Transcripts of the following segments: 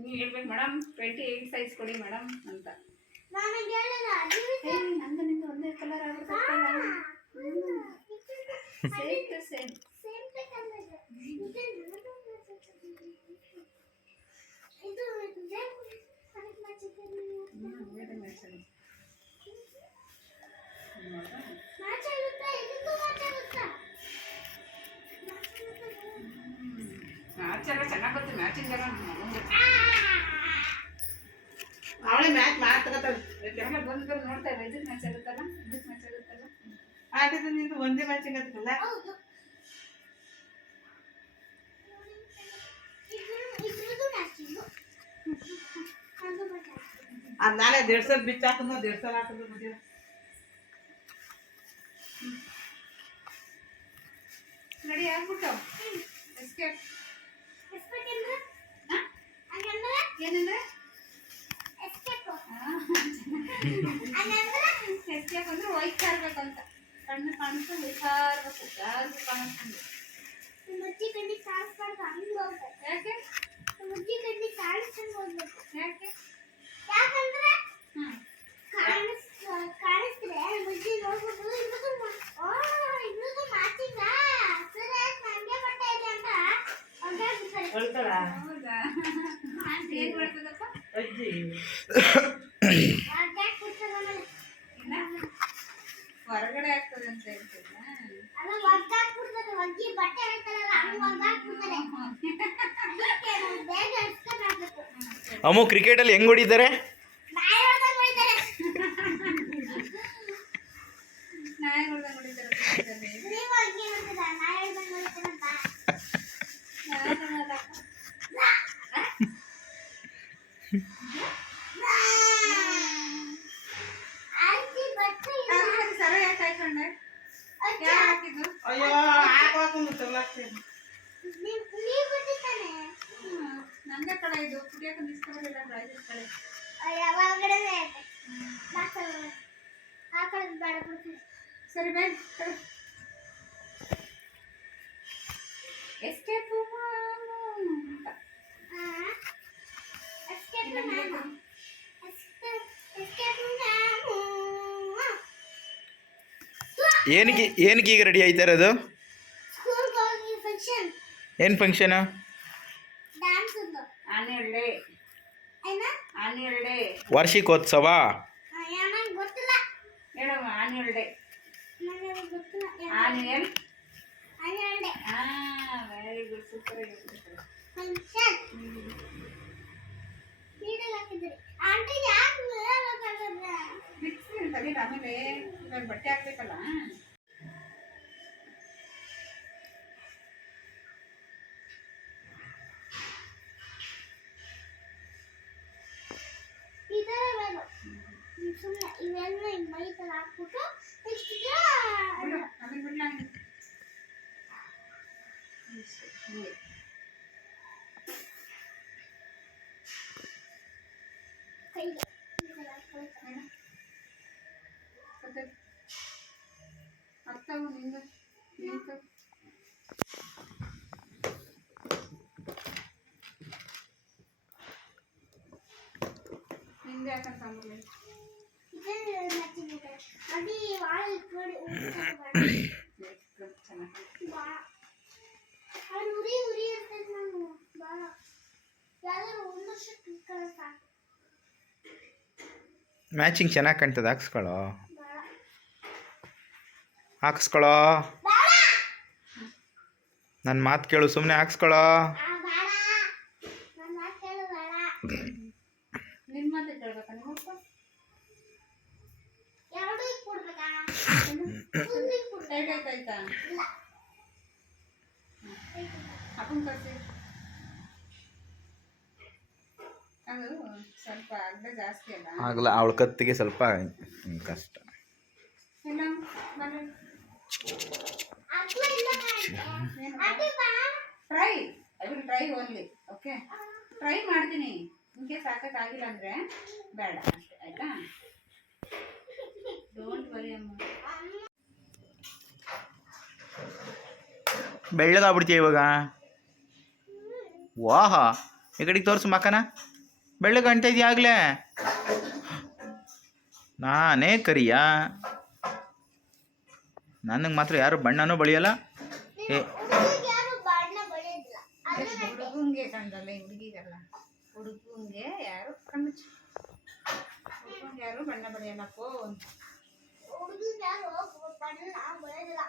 ನೀವು ಹೇಳ್ಬೇಕು madam twenty eight size ಕೊಡಿ ಮೇಡಮ್ ಅಂತ. ನಂದು ನಿಂದು ಒಂದೇ ಕಲರ್ ಆಗುತ್ತೆ ಸೇಮ್ ಮ್ಯಾಚ್ ಎಲ್ಲ ಚೆನ್ನಾಗಿ ಗೊತ್ತು ಮ್ಯಾಚಿಂಗ್ ಎಲ್ಲ. ಎಲ್ಲ ಬಂದು ಬಂದು ನೋಡ್ತಾ ಇಲ್ಲ ಇದಕ್ಕೆ ಮ್ಯಾಚ್ ಆಗುತ್ತಲ್ಲ? ಇದಕ್ಕೆ ಮ್ಯಾಚ್ ಆಗುತ್ತಲ್ಲ? ನಿಂದು ಒಂದೇ ಆಗುತ್ತಲ್ಲ ಅದು ಮ್ಯಾಚ್ ಅದ್ ನಾಳೆ ದೇಡ್ ಸಲ ಬಿಚ್ಚ ಹಾಕುದು ದೇಡ್ ಸಲ ಹಾಕುದು ಮದುವೆ ರೆಡಿ ಆಗ್ಬಿಟ್ಟು. ಎಸ್ಕೇಪ್ ಹಂಗಂದ್ರೆ ಏನಂದ್ರೆ? ಹಂಗಂದ್ರೆ ಅಂದ್ರೆ ಹೋಯ್ತಾ ಇರ್ಬೇಕಂತ ಕಣ್ಣು ಕಾಣಿಸ್ಕೊಂಡು ಹೋಯ್ತಾ ಇರ್ಬೇಕು ಯಾರಿಗೂ ಕಾಣಿಸ್ಕೊಂಡು ಮುಚ್ಚಿ ಕಣ್ಣಿ ಕಾಣಿಸ್ಬಾರ್ದು ಹಂಗೆ ಹೋಗ್ಬೇಕು ಯಾಕೆ? ಮುಚ್ಚಿ ಕಣ್ಣಿ ಕಾಣಿಸ್ಕೊಂಡು ಹೋಗ್ಬೇಕು ಯಾಕೆ ಯಾಕಂದ್ರೆ ಸರಿ ಆಯ್ತು ನನಗೆ ಬಟ್ಟೆ ಇದೆ ಅಂತ ಅವ್ರಿಗೆ ಏನ್ ಮಾಡ್ತದಪ್ಪ ಅಜ್ಜಿ. ಅಮ್ಮು ಕ್ರಿಕೆಟಲ್ಲಿ ಹೆಂಗ್ ಹೊಡಿತಾರೆ ನಾಯಿ ಹೊಡ್ದಂಗ್ ಹೊಡಿತಾರೆ ನಾಯಿಗಳ್ದ ನೋಡಿದ್ದಾರೆ ಪಕ್ಕದಲ್ಲಿ. ನೀವು ಹಂಗೆ ಹೇಳ್ತೀರಾ ನಾಯಿ ಹೊಡ್ದಂಗ್ ಹೊಡಿತಾರಂತ ನಾನಲ್ಲ. ಆಯ್ತು ಬಟ್ಟೆ ಇಲ್ಲ. ಅದು ಸರಿ, ಸರ ಯಾಕೆ ಹಾಕೊಂಡೆ ಅಜ್ಜ, ಯಾರು ಹಾಕಿದ್ದು ಅಯ್ಯೋ ಹಾಕೊಂಡು ಚಲಾಗ್ತೀನಿ ನೀವ್ ನೀವ್ ಬಿಟ್ಟಿದ್ದಾನೆ ಹ್ಮ್. ನಂದೇ ಕಡೆ ಇದು ಕುಡಿಯಕ್ಕೆ ನಿಲ್ಸ್ಕೊಳ್ಳೋದಿಲ್ಲ ಪ್ರೈಸ್ ಕಡೆ ಅಯ್ಯ ಒಳಗಡೆನೆ ಐತೆ ಬಾಕ್ಸ್ ಒಳಗಡೆ. ಆ ಕಡೆ ಬೇಡ ಬಿಡ್ತೀನಿ ಸರಿ ಬೇಡ ಎಸ್ಕೇಪ್ ಏನಕ್ಕೆ ಏನಕ್ಕೆ ಈಗ ರೆಡಿ ಆಯ್ತಾ ಇರೋದು? ಏನು ಫಂಕ್ಷನ್ ವಾರ್ಷಿಕೋತ್ಸವ. ಹನ್ನೆರಡೆ ಹಾ ವೆರಿ ಗುಡ್ ಸೂಪರ್ ಮಿಕ್ಸ್ ತಗೀರಿ ಆಮೇಲೆ ಇವಾಗ ಬಟ್ಟೆ ಹಾಕ್ಬೇಕಲ್ಲ? ಇವೆಲ್ಲ ಮೈ ತರ ಹಾಕ್ಬಿಟ್ಟು ವರ್ಷಕ್ಕೆ ಇಟ್ಕೊಳ್ಳೋ ಸಾಕು ಮ್ಯಾಚಿಂಗ್ ಚೆನ್ನಾಗಿ ಕಾಣ್ತದೆ ಹಾಕ್ಸ್ಕೊಳ್ಳೋ. ಬೇಡ ನನ್ನ ಮಾತು ಕೇಳು ಸುಮ್ಮನೆ ಹಾಕ್ಸ್ಕೊಳೋ. ಆಗಲ್ಲ ಅವಳ ಕತ್ತಿಗೆ ಸ್ವಲ್ಪ ಕಷ್ಟ. Try I will try only okay try ಮಾಡ್ತೀನಿ. ನಿಮಗೆ ಕೇಸ್ ಹಾಕೋಕ್ಕಾಗಿಲ್ಲ ಅಂದರೆ ಬೇಡ. ಅಷ್ಟೇ, ಆಯಿತಾ? ಡೋಂಟ್ ವರಿ ಅಮ್ಮ. ಬೆಳ್ಳಗಾಗ್ಬಿಡ್ತೀಯ ಇವಾಗ? ವಾಹ. ಈ ಕಡೆಗೆ ತೋರಿಸು ಮಕ್ಕನ. ಬೆಳ್ಳಗೆ ಆಗಲೇ. ನಾನೇ ಕರಿಯಾ? ನನಗೆ ಮಾತ್ರ ಯಾರು ಬಣ್ಣನೂ ಬಳಿಯಲ್ಲ. ಏ. ಹುಡುಗಿಗೆ ಯಾರು ಬಣ್ಣ ಬಳಿಯೋದಿಲ್ಲ. ಅದು ಹುಡುಗಂಗೆ ಕಂಡಲ್ಲ ಹುಡುಗಿಗಲ್ಲ ಹುಡುಗಂಗೆ ಯಾರು ಕಣ್ಣು ಹುಡುಗಂಗೆ ಯಾರು ಬಣ್ಣ ಬಳಿಯಲ್ಲಪ್ಪೋ ಹುಡುಗಿಗೆ ಯಾರು ಬಣ್ಣ ಬಳಿಯೋದಿಲ್ಲ.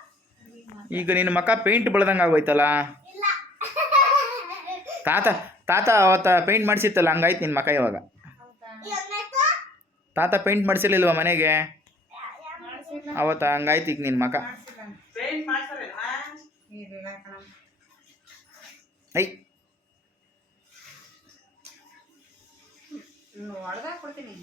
ಈಗ ನಿನ್ನ ಮಕ್ಕ ಪೇಂಟ್ ಬಳದಂಗ ಆಗೋಯ್ತಲ್ಲ? ಇಲ್ಲ. ತಾತ ತಾತ ಅವತ್ತ ಪೇಂಟ್ ಮಾಡಿಸಿತ್ತಲ್ಲ ಹಂಗಾಯ್ತು ನಿನ್ನ ಮಕ ಇವಾಗ. ತಾತ ಪೇಂಟ್ ಮಾಡಿಸಿರ್ಲಿಲ್ವ ಮನೆಗೆ? ಅವತ್ತ ಹಂಗಾಯ್ತು ಈಗ ನಿನ್ನ ಮಕ. ಐ. ಕೊಡ್ತೀನಿ.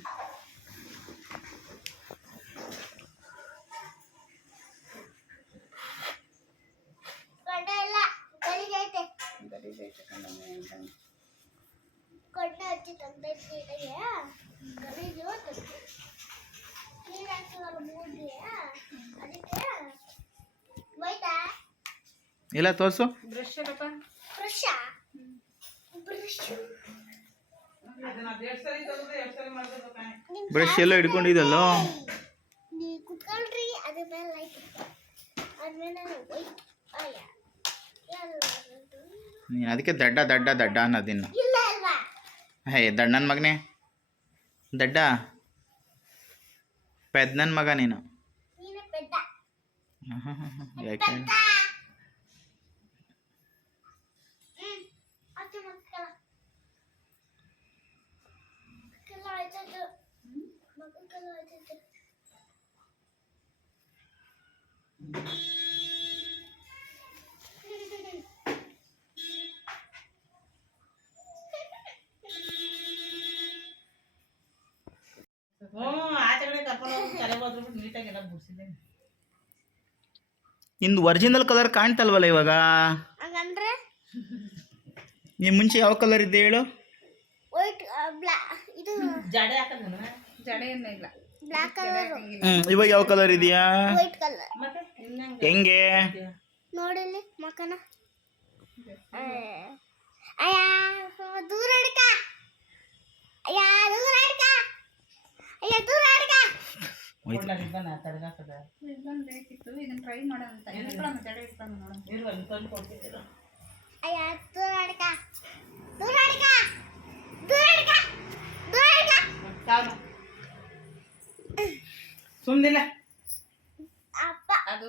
ಗಡ್ಡ ಹಚ್ಚಿ ತಂದೆ ಗಲೀಜು ತಂದೆ. ನೀರು ಹಾಕಿವಲ್ಲ ಮೂಡ್ರಿ ಅದಕ್ಕೆ ಹೋಯ್ತಾ ಇಲ್ಲ ತೋರಿಸು. ಬ್ರಷ್ ಬ್ರಷ? ಬ್ರಷ್. ಎಲ್ಲ ಹಿಡ್ಕೊಂಡಿದ್ದಲ್ಲೋ ನೀ ಕುತ್ಕೊಳ್ರಿ ಅದ್ರ ಮೇಲೆ ಲೈಟ್ ಅದ್ಮೇಲೆ ವೈಟ್ ಅಯ್ಯ ಎಲ್ಲರದು. ನೀನು ಅದಕ್ಕೆ ದಡ್ಡ ದಡ್ಡ ದಡ್ಡ ಅನ್ನೋದಿನ್ನು ಹೇ ದಡ್ಡನ ಮಗನೇ. ದಡ್ಡ. ಪೆದ್ದನ ಮಗ ನೀನು. ನೀನು ಪೆದ್ದ. ಯಾಕೆ? Thank ಹ್ಮ್. ನಿಂದು ಒರಿಜಿನಲ್ ಕಲರ್ ಕಾಣ್ತಲ್ವಲ್ಲ ಇವಾಗ? ಹಂಗಂದ್ರೆ? ನೀನು ಮುಂಚೆ ಯಾವ ಕಲರ್ ಇದ್ದೆ ಹೇಳು? ವೈಟ್ ಬ್ಲಾ ಇದು ಜಡೆ ಹಾಕೋದನ್ನ ಜಡೆ ಇಲ್ಲ. ಬ್ಲಾಕ್ ಕಲರ್ ಇವಾಗ ಯಾವ ಕಲರ್ ಇದೆಯಾ? ವೈಟ್ ಕಲರ್ ಮತ್ತೆ? ಹೆಂಗೆ? ನೋಡಿ ಮಕನ. ಅಯ್ಯ ದೂರ ಹಿಡ್ಕ. ಅಯ್ಯ ದೂರ ಸುಮ್ಮನಿಲ್ಲ ಅಪ್ಪ. ಅದು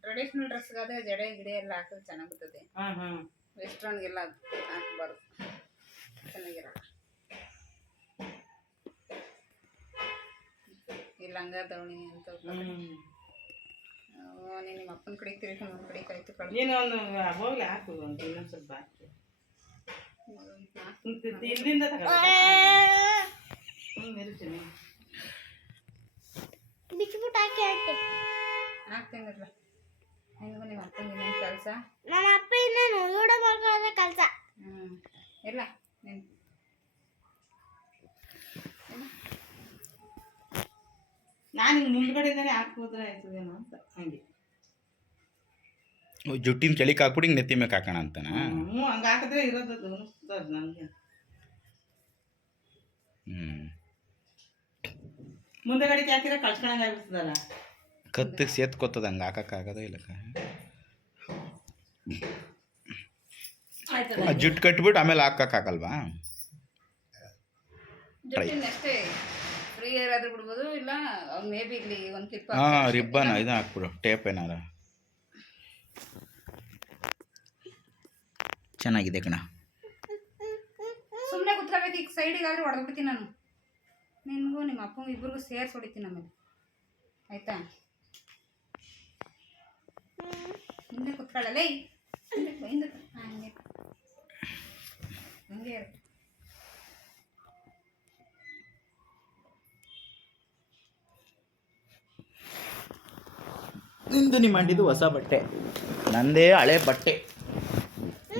ಟ್ರೆಡಿಷ್ನಲ್ ಡ್ರೆಸ್ಗಾದ್ರೆ ಜಡೆ ಗಿಡೆ ಎಲ್ಲ ಹಾಕಿದ್ರೆ ಚೆನ್ನಾಗಿರ್ತದೆ ಹಾಂ ಹಾಂ ವೆಸ್ಟರ್ನ್ಗೆಲ್ಲ ಹಾಕ್ಬಾರ್ದು. ಚೆನ್ನಾಗಿರಲ್ಲ. ಲಂಗ ದವಣಿ ಅಂತ ನಿಮ್ಮ ಅಪ್ಪನ ಕಡೆ ತಿರ್ಕೊಂಡು ನಮ್ಮ ಕಡೆ ಕಾಯ್ತು ಏನು ಒಂದು ಹೋಗ್ಲಿ ಹಾಕು ಒಂದು ಇನ್ನೊಂದು ಸ್ವಲ್ಪ ಹಾಕಿ. ಇಲ್ಲಿಂದ ನಿಮ್ಮ ಇನ್ನೇನು ಕೆಲಸ? ನಮ್ಮ ಅಪ್ಪ ಇನ್ನ ನೋಡ ಮಾಡ್ಕೊಳ್ಳೋದೇ ಕೆಲಸ. ಹ್ಞೂ ಇಲ್ಲ ನೀನು ನಾನು ಹಿಂಗೆ ಮುಂದ್ಗಡೆಯಿಂದನೇ ಹಾಕೋದ್ರೆ ಆಯ್ತದೇನೋ ಅಂತ. ಹಂಗೆ. ಜುಟ್ಟಿನ ಕೆಳಿಗೆ ಹಾಕ್ಬಿಟ್ಟು ಹಿಂಗೆ ನೆತ್ತಿ ಮೇಲೆ ಹಾಕೋಣ ಅಂತನಾ? ಹ್ಞೂ ಹಂಗೆ ಹಾಕಿದ್ರೆ ಇರೋದು ಅದು ಅನಿಸ್ತದೆ ನನಗೆ. ಹ್ಞೂ ಮುಂದೆಗಡೆಗೆ ಹಾಕಿದ್ರೆ ಕಳ್ಸ್ಕೊಳಂಗೆ ಆಗ್ಬಿಡ್ತದಲ್ಲ? ಕತ್ತಿಗೆ ಸೇತ್ಕೊತದ ಹಂಗೆ ಹಾಕೋಕ್ಕಾಗದ ಇಲ್ಲ ಆಯ್ತದ. ಆ ಜುಟ್ಟು ಕಟ್ಬಿಟ್ಟು ಆಮೇಲೆ ಹಾಕಕ್ಕಾಗಲ್ವಾ ಜೊಟ್ಟಿನ ಅಷ್ಟೇ. ಆದ್ರೂ ಬಿಡ್ಬೋದು ಇಲ್ಲ ಮೇ ಬಿ ಇಲ್ಲಿ ಒಂದು ಕ್ಲಿಪ್ ಹಾಂ ರಿಬ್ಬನ್ ಇದನ್ನ ಹಾಕ್ಬಿಡು ಟೇಪ್ ಏನಾರ. ಚೆನ್ನಾಗಿದೆ ಕಣ. ಸುಮ್ಮನೆ ಕುತ್ಕೋಬೇಕು ಈಗ ಸೈಡಿಗಾದ್ರೂ ಹೊಡೆದ್ಬಿಡ್ತೀನಿ ನಾನು. ನಿನಗೂ ನಿಮ್ಮ ಅಪ್ಪ ಇಬ್ರಿಗೂ ಸೇರ್ಸಿ ಹೊಡಿತೀನಿ ಆಮೇಲೆ. ಆಯ್ತಾ? ಹಿಂದೆ ಕುತ್ಕೊಳ್ಳಲ್ಲ ಹಿಂದೆ ಹಿಂದೆ. ಹಾ, ಹಂಗೆ ಹಂಗೆ ನಿಂದು ನೀ ಮಾಡಿದ್ದು ಹೊಸ ಬಟ್ಟೆ. ನಂದೇ ಹಳೆ ಬಟ್ಟೆ.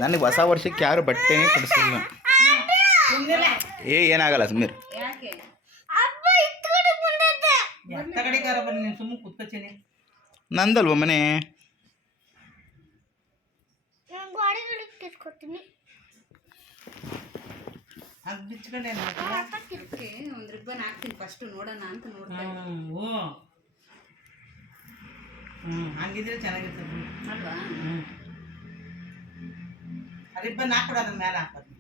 ನನಗೆ ಹೊಸ ವರ್ಷಕ್ಕೆ ಯಾರು ಬಟ್ಟೆನೇ ಕೊಡಿಸಿಲ್ಲ. ಏ ಏನಾಗಲ್ಲ ಕುತ್ಕೊತೀನಿ. ನಂದಲ್ವ ಮನೆ? ಬಿಚ್ಕೊಂಡೆ ಒಂದು ರಿಬ್ಬನ್ ಹಾಕ್ತೀನಿ ಫಸ್ಟ್ ನೋಡೋಣ ಅಂತ ನೋಡ್ತಾ. ಹ್ಞೂ ಹಂಗಿದ್ರೆ ಚೆನ್ನಾಗಿರ್ತದೆ ಅಲ್ವಾ? ಹ್ಞೂ ರಿಬ್ಬನ್ ಹಾಕ್ಬಿಡು ಅದ್ರ ಮೇಲೆ ಹಾಕೋದು